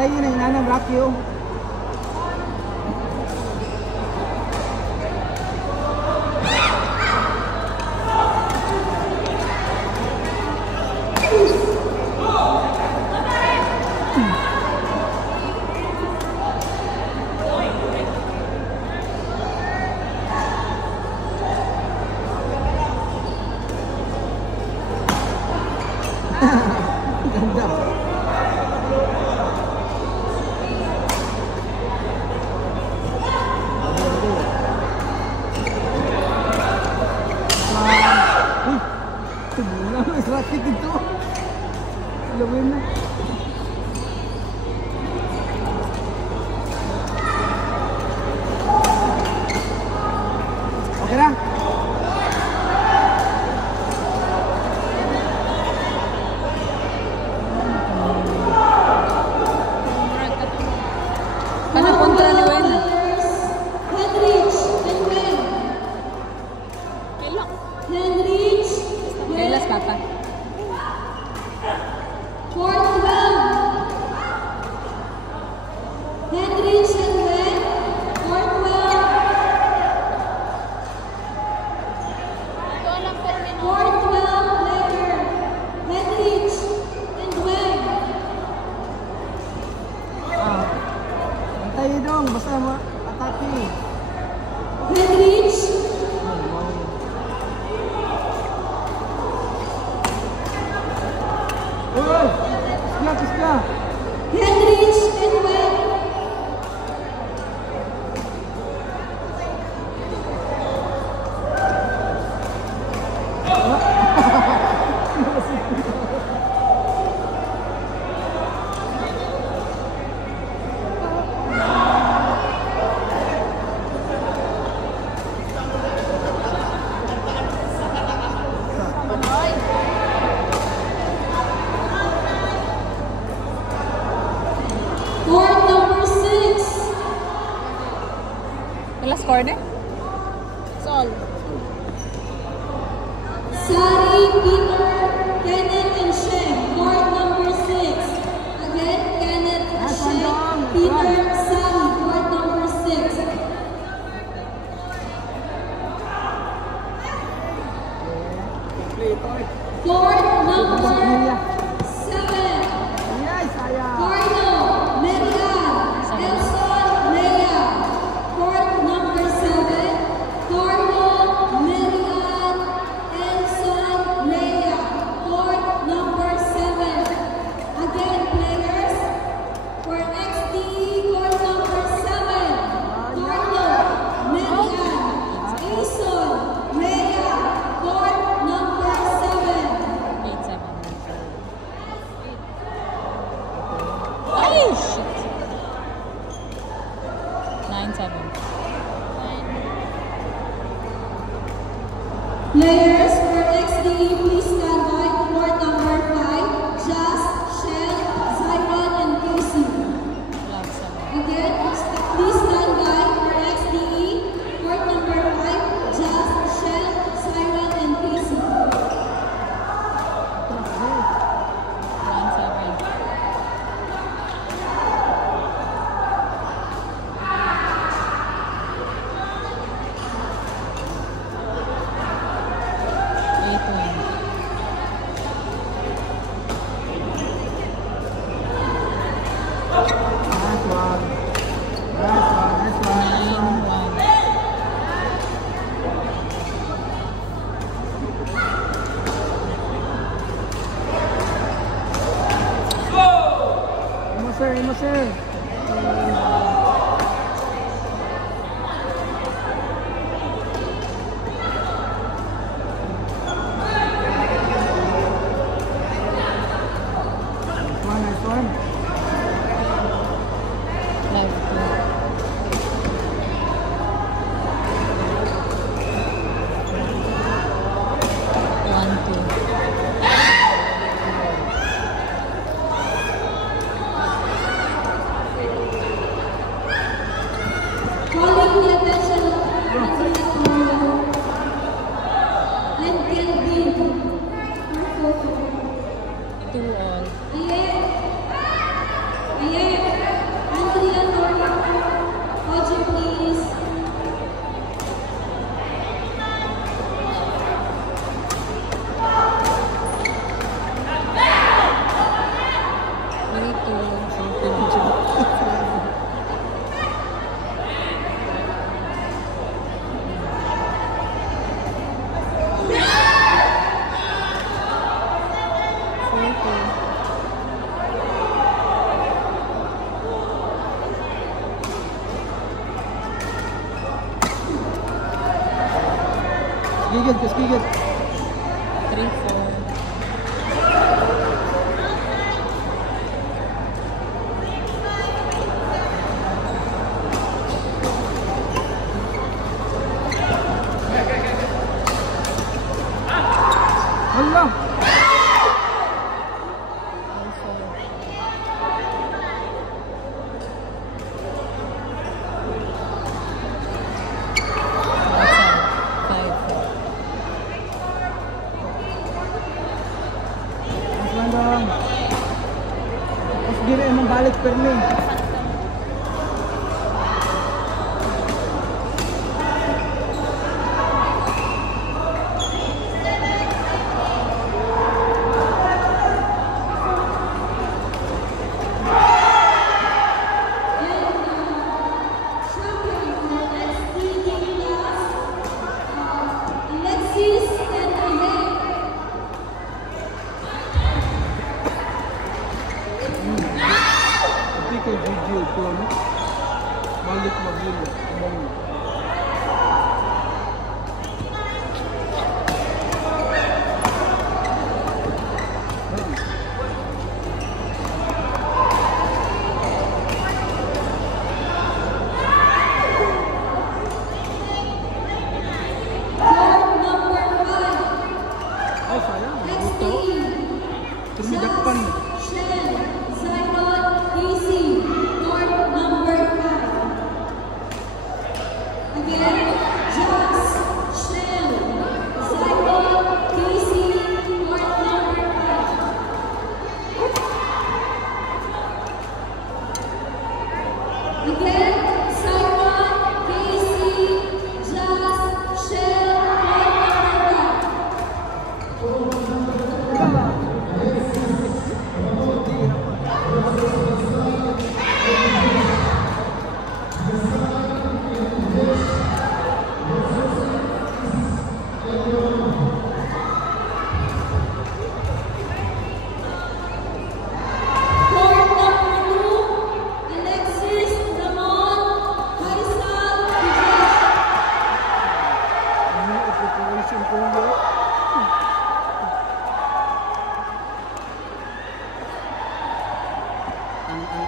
Antayin na inanang vacuum. Ganda. Sebulan mas rakit itu. Lebih na. Oke dah. Kana kontra ni Wen. Henrich and Wen. Hello. Henrich. Kailas papa. Fourth round. Henrich and Wen. Fourth round. Fourth round player. Henrich and Wen. Antayin dong, basta atake. Henrich. Oi, sebelah. Henrich and Wen. Court number 6. Kailas corner? Sol. Sari, Peter, Kenneth, and Sheng. Court number 6. Again, Kenneth, Sheng, Peter, Sari. Court number 6. Court number 7. Iya, saya. Carlo, Marian, Elson, Leia. Court number 7. Carlo, Marian, Elson, Leia. Court number 7. Again, players, for XDE, court number 7. Carlo, Marian, Elson, Leia. Court number 7. 8-7. Ay, shit. 9-7. Players for XDE, please stand by. Court number 5. Jazz, Shell, Zyron, and Casey. Love 7. Again, please stand by for XDE. Court number 5. Jazz, Shell, Zyron, and Casey. 1-7. Ah, tuan. Gigit, kas gigit. 3-4. Hala! Mas lang. Tapos gini emang balik perni. Hindi kay Gigi ito, ano? Balik magulo. Umang. Ay, sayang. Ito. Tumidakpan.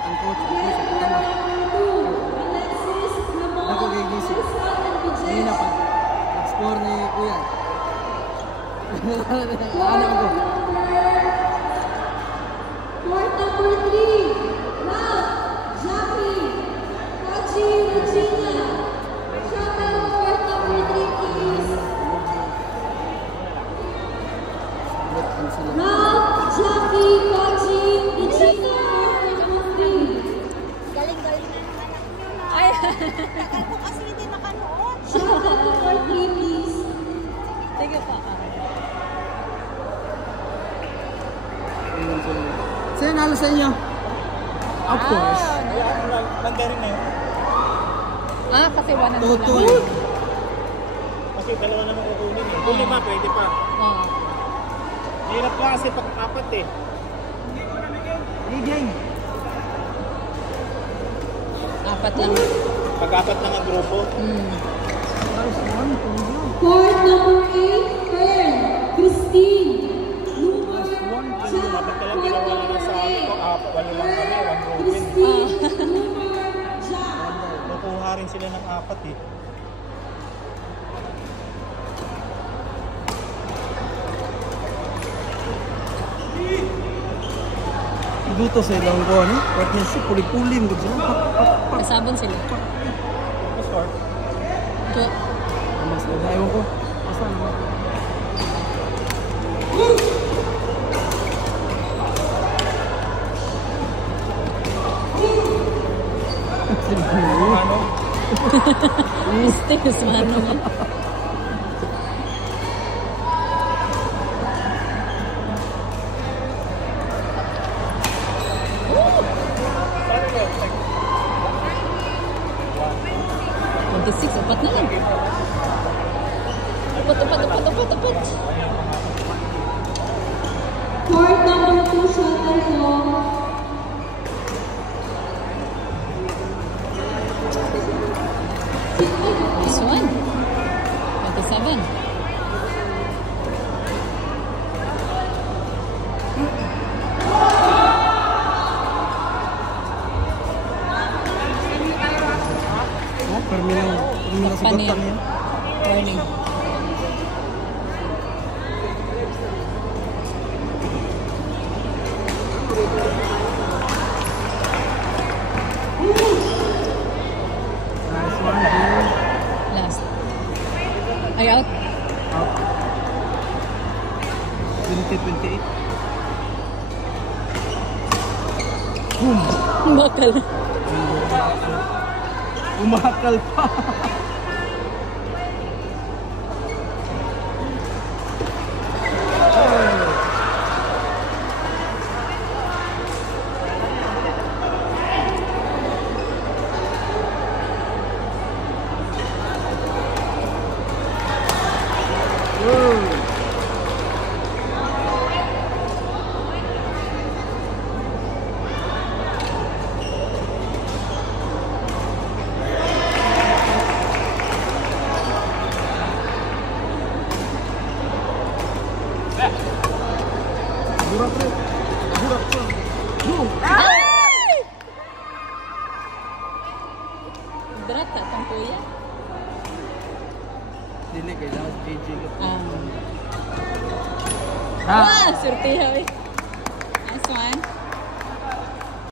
Ang coach sa pertama. Ako gigising. Hindi na pag-score ni Kuya. Ano ko? Court number 3, Ralph, Jackie, Kochi, Regina. Shuttle court number 3, please. Ralph, Jackie, Kochi, Regina, court number 3. Galing-galing na ng anak nyo na. Ay! Tagal ko kasi hindi nakanood. Shuttle court 3, please. Sige pa. Sino nalo sa inyo? Of course. Mandarin na yun. Ah, kasi 1 and 2 Tutoy. lang. Kasi dalawa naman kukunin eh. Kung lima, pwede pa. Oo. Hirap pa kasi pag-apat eh. Liging. 4 lang. Pag-apat lang ang grupo. Court number 8, Pearl, Christine, Lumar, Jack, Dapat ka lang court ginawa number nila sa amin ko. 8, Walo lang kami, one grupo. Christine, Lumar, Jack. Nakuha rin sila ng apat eh. Dito sa ilang ko, ano? Partnership, puli-pulim. Kasabon sila. Tapos score. So, Mas ayaw ko. Asa naman? Ano? Estes, mano. Sorry ba? 26, upat na lang. Upat. Court number 2, shuttle call. This one. 27. Perminang Panin. sugot niya. Warning. Nice one, dude. Last. Ay, out. Out. 20-28. Boom! Bakal. Umakal pa. Burak pre. Burak pre. Boom! Ay! Berat tak tong kuya? Dili kailangan JJ ka. Wah, surti ha. Nice one.